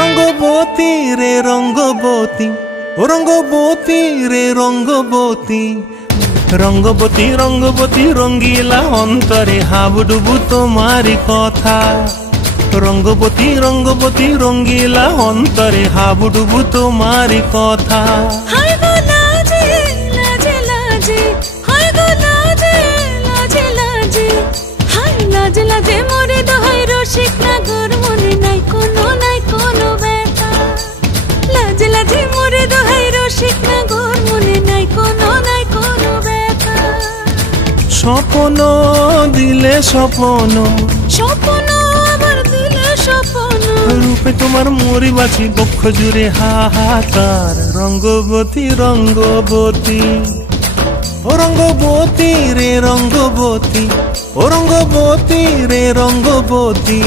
রঙ্গবতী রে রঙ্গবতী, ও রঙ্গবতী রে রঙ্গবতী, রঙ্গবতী রঙ্গবতী রঙ্গিলা অন্তরে হাবুডুবু তোমারি কথা। রঙ্গবতী রঙ্গবতী রঙ্গিলা অন্তরে হাবুডুবু তোমারি কথা। লাজে লাজে মোরে দোহাই রসিক নাগর মনে নাই কোনো ব্যথা। লাজে লাজে মোরে দোহাই রসিক নাগর মনে নাই কোনো ব্যথা। স্বপ্ন দিলে স্বপ্ন, স্বপ্ন আবার দিলে স্বপ্ন, রূপে তোমার মরি বাছি বক্ষ জুড়ে হাহাকার। রঙ্গবতী রঙ্গবতী, ও রঙ্গবতী রে রঙ্গবতী, ও রঙ্গবতী রে রঙ্গবতী।